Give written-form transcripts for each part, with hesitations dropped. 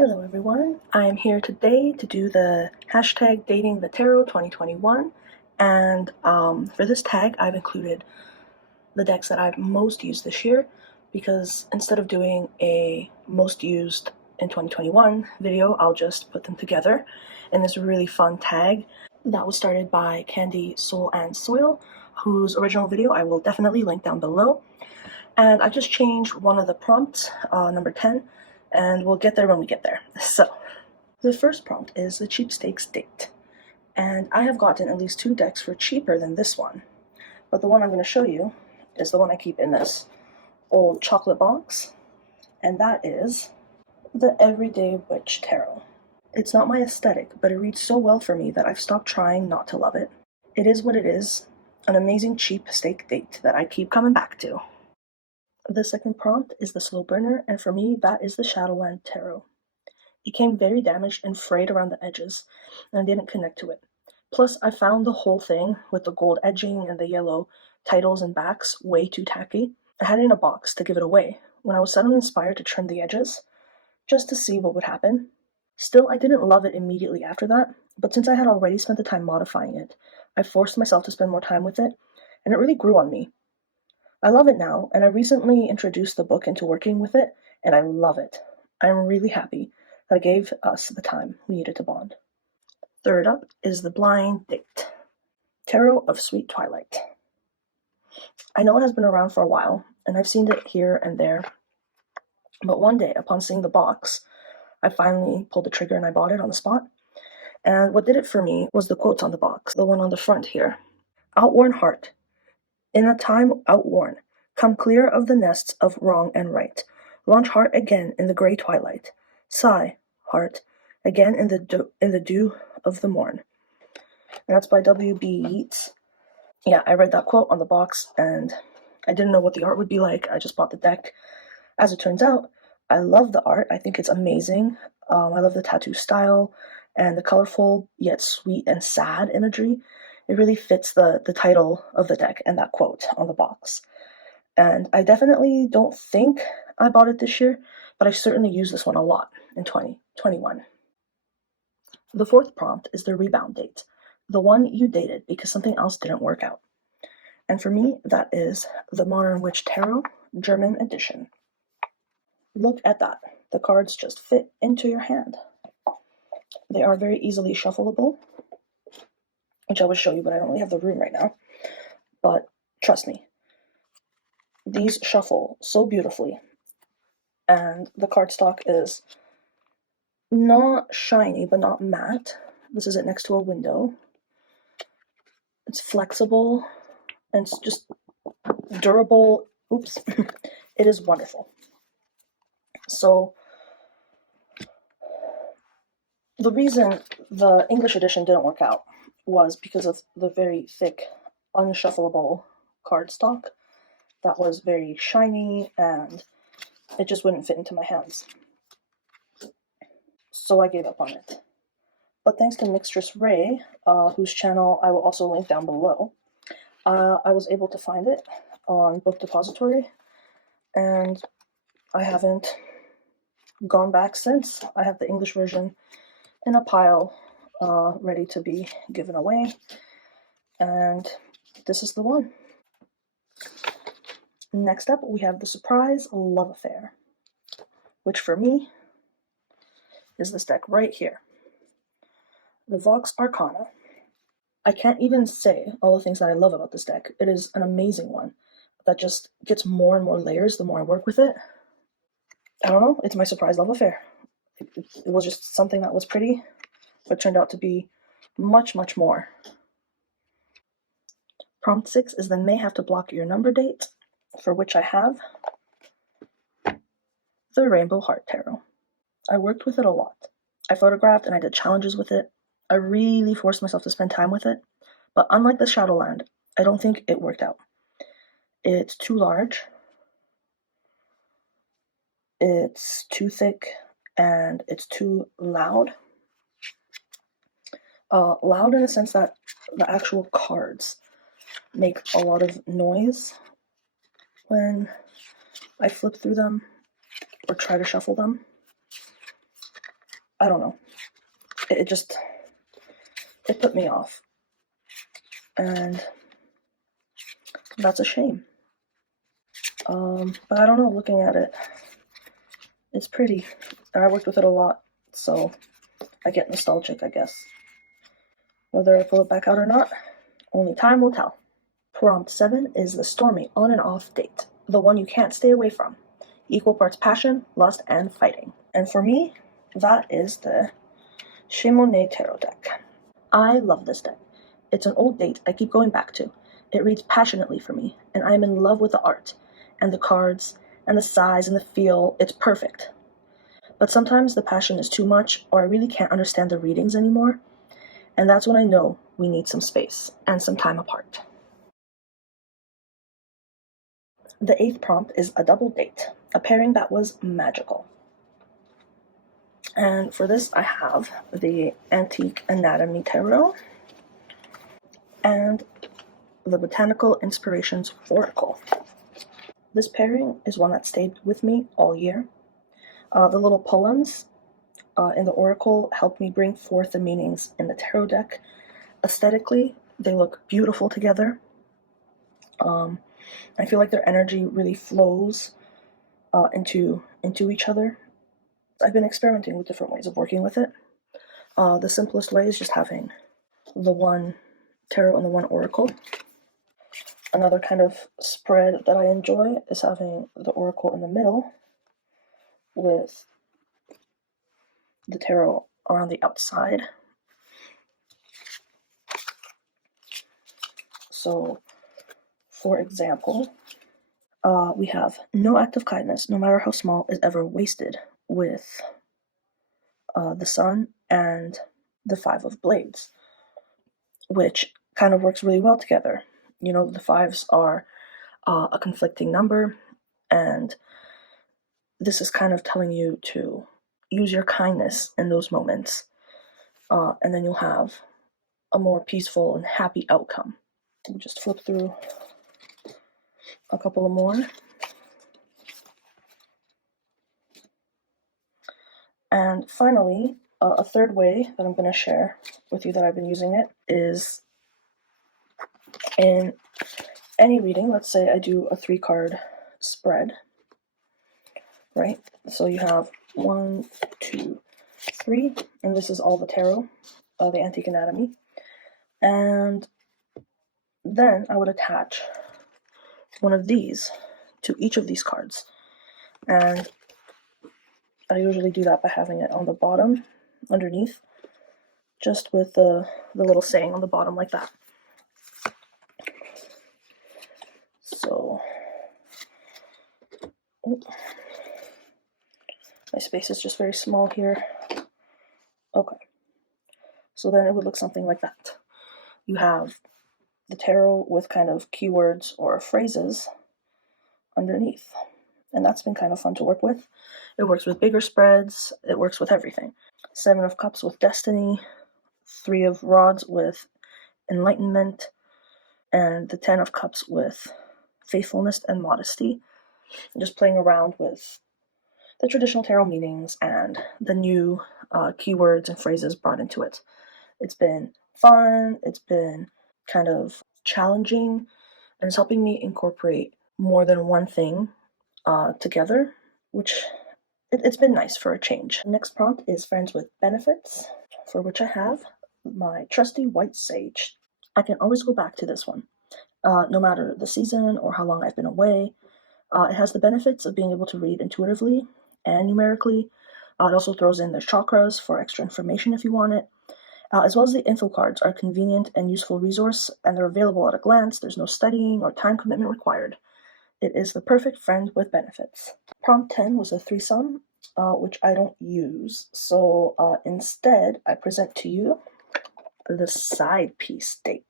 Hello everyone, I am here today to do the hashtag Dating the Tarot 2021, and for this tag I've included the decks that I've most used this year, because instead of doing a most used in 2021 video, I'll just put them together in this really fun tag that was started by Candy, Soul, and Soil, whose original video I will definitely link down below. And I just changed one of the prompts, number 10, and we'll get there when we get there. So, the first prompt is the Cheapskate Date, and I have gotten at least 2 decks for cheaper than this one, but the one I'm going to show you is the one I keep in this old chocolate box, and that is the Everyday Witch Tarot. It's not my aesthetic, but it reads so well for me that I've stopped trying not to love it. It is what it is, an amazing cheapskate date that I keep coming back to. The second prompt is the slow burner, and for me that is the Shadowland Tarot. It came very damaged and frayed around the edges, and I didn't connect to it. Plus, I found the whole thing with the gold edging and the yellow titles and backs way too tacky. I had it in a box to give it away when I was suddenly inspired to trim the edges, just to see what would happen. Still, I didn't love it immediately after that, but since I had already spent the time modifying it, I forced myself to spend more time with it, and it really grew on me. I love it now, and I recently introduced the book into working with it, and I love it. I'm really happy that it gave us the time we needed to bond. Third up is the Blind Date, Tarot of Sweet Twilight. I know it has been around for a while, and I've seen it here and there, but one day, upon seeing the box, I finally pulled the trigger and I bought it on the spot. And what did it for me was the quotes on the box, the one on the front here. Outworn heart, in a time outworn, come clear of the nests of wrong and right. Launch heart again in the grey twilight. Sigh, heart, again in the dew of the morn. And that's by W.B. Yeats. Yeah, I read that quote on the box, and I didn't know what the art would be like. I just bought the deck. As it turns out, I love the art. I think it's amazing. I love the tattoo style and the colorful yet sweet and sad imagery. It really fits the title of the deck and that quote on the box. And I definitely don't think I bought it this year, but I certainly used this one a lot in 2021. The fourth prompt is the Rebound Date, the one you dated because something else didn't work out. And for me, that is the Modern Witch Tarot, German edition. Look at that. The cards just fit into your hand. They are very easily shuffleable, which I will show you, but I don't really have the room right now. But trust me, these shuffle so beautifully, and the cardstock is not shiny but not matte. This is it next to a window. It's flexible and it's just durable. Oops. It is wonderful. So the reason the English edition didn't work out was because of the very thick, unshuffleable cardstock that was very shiny, and it just wouldn't fit into my hands. So I gave up on it. But thanks to Mixtress Ray, whose channel I will also link down below, I was able to find it on Book Depository, and I haven't gone back since. I have the English version in a pile ready to be given away, and this is the one. Next up, we have the Surprise Love Affair, which for me is this deck right here, the Vox Arcana. I can't even say all the things that I love about this deck. It is an amazing one that just gets more and more layers the more I work with it. I don't know, it's my surprise love affair. It was just something that was pretty, but turned out to be much, much more. Prompt 6 is the May Have to Block Your Number Date, for which I have the Rainbow Heart Tarot. I worked with it a lot. I photographed and I did challenges with it. I really forced myself to spend time with it, but unlike the Shadowland, I don't think it worked out. It's too large, it's too thick, and it's too loud. Loud in the sense that the actual cards make a lot of noise when I flip through them or try to shuffle them. I don't know. It put me off. And that's a shame. But I don't know, looking at it, it's pretty. I worked with it a lot, so I get nostalgic, I guess. Whether I pull it back out or not, only time will tell. Prompt 7 is the Stormy On and Off Date, the one you can't stay away from. Equal parts passion, lust, and fighting. And for me, that is the Shadowland Tarot deck. I love this deck. It's an old date I keep going back to. It reads passionately for me, and I am in love with the art, and the cards, and the size and the feel. It's perfect. But sometimes the passion is too much, or I really can't understand the readings anymore, and that's when I know we need some space and some time apart. The 8th prompt is a double date, a pairing that was magical. And for this I have the Antique Anatomy Tarot and the Botanical Inspirations Oracle. This pairing is one that stayed with me all year. The little poems in the Oracle helped me bring forth the meanings in the tarot deck. Aesthetically, they look beautiful together. I feel like their energy really flows into each other. I've been experimenting with different ways of working with it. The simplest way is just having the one tarot and the one oracle. Another kind of spread that I enjoy is having the oracle in the middle with the tarot around the outside. So, for example, we have no act of kindness, no matter how small, is ever wasted, with the Sun and the Five of Blades, which kind of works really well together. You know, the fives are a conflicting number, and this is kind of telling you to use your kindness in those moments, and then you'll have a more peaceful and happy outcome. We'll just flip through a couple of more. And finally, a third way that I'm going to share with you that I've been using it is in any reading. Let's say I do a 3-card spread, right? So you have 1, 2, 3, and this is all the tarot, the Antique Anatomy. And then I would attach one of these to each of these cards. And I usually do that by having it on the bottom, underneath, just with the little saying on the bottom like that. So, my space is just very small here. Okay. So then it would look something like that. You have the tarot with kind of keywords or phrases underneath. And that's been kind of fun to work with. It works with bigger spreads. It works with everything. 7 of Cups with Destiny, 3 of Rods with Enlightenment, and the 10 of Cups with Faithfulness and Modesty. And just playing around with the traditional tarot meanings and the new keywords and phrases brought into it. It's been fun. It's been kind of challenging, and it's helping me incorporate more than one thing together, which it's been nice for a change. The next prompt is Friends with Benefits, for which I have my trusty White Sage. I can always go back to this one, no matter the season or how long I've been away. It has the benefits of being able to read intuitively and numerically. It also throws in the chakras for extra information if you want it. As well as the info cards are a convenient and useful resource, and they're available at a glance. There's no studying or time commitment required. It is the perfect friend with benefits. Prompt 10 was a threesome, which I don't use. So instead, I present to you the Sidepiece Date.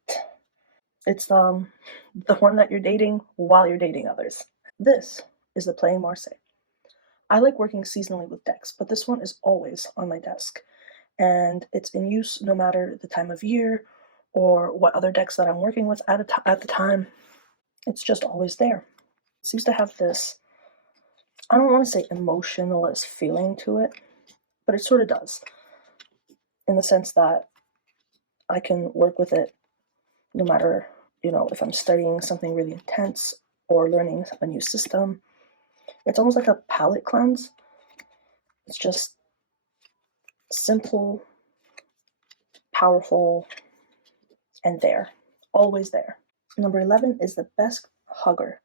It's the one that you're dating while you're dating others. This is the Playing Marseille. I like working seasonally with decks, but this one is always on my desk. And it's in use no matter the time of year or what other decks that I'm working with at the time. It's just always there. It seems to have this, I don't want to say emotionalist feeling to it, but it sort of does. in the sense that I can work with it no matter, if I'm studying something really intense or learning a new system. It's almost like a palate cleanse. It's just simple, powerful, and there. Always there. Number 11 is the best hugger.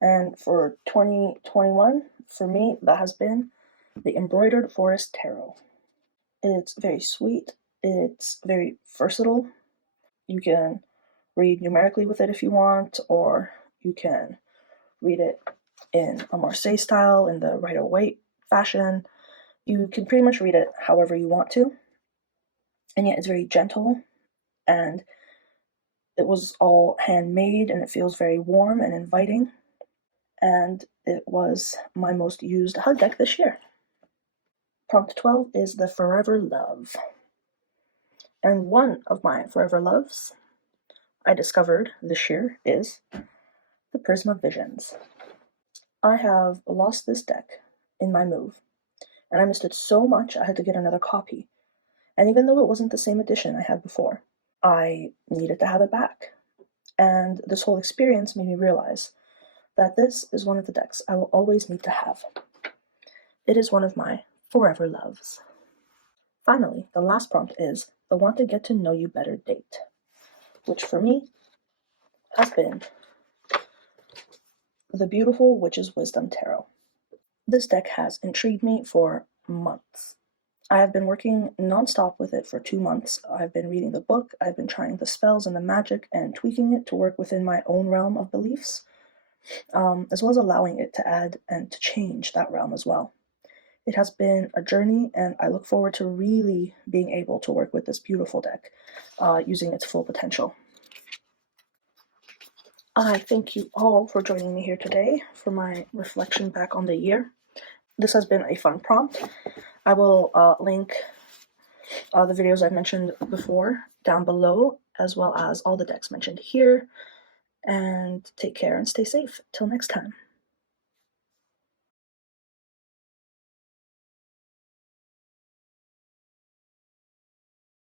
And for 2021, for me, that has been the Embroidered Forest Tarot. It's very sweet. It's very versatile. You can read numerically with it if you want, or you can read it in a Marseille style, in the Rider-Waite fashion. You can pretty much read it however you want to. And yet it's very gentle, and it was all handmade, and it feels very warm and inviting. And it was my most used hug deck this year. Prompt 12 is the Forever Love. And one of my forever loves I discovered this year is the Prisma Visions. I have lost this deck in my move, and I missed it so much I had to get another copy. And even though it wasn't the same edition I had before, I needed to have it back. And this whole experience made me realize that this is one of the decks I will always need to have. It is one of my forever loves. Finally, the last prompt is the Want to Get to Know You Better Date, which for me has been the beautiful Witch's Wisdom Tarot. This deck has intrigued me for months. I have been working non-stop with it for 2 months. I've been reading the book, I've been trying the spells and the magic and tweaking it to work within my own realm of beliefs, as well as allowing it to add and to change that realm as well. It has been a journey, and I look forward to really being able to work with this beautiful deck, using its full potential. I thank you all for joining me here today for my reflection back on the year. This has been a fun prompt. I will link the videos I've mentioned before down below, as well as all the decks mentioned here. And take care and stay safe. Till next time.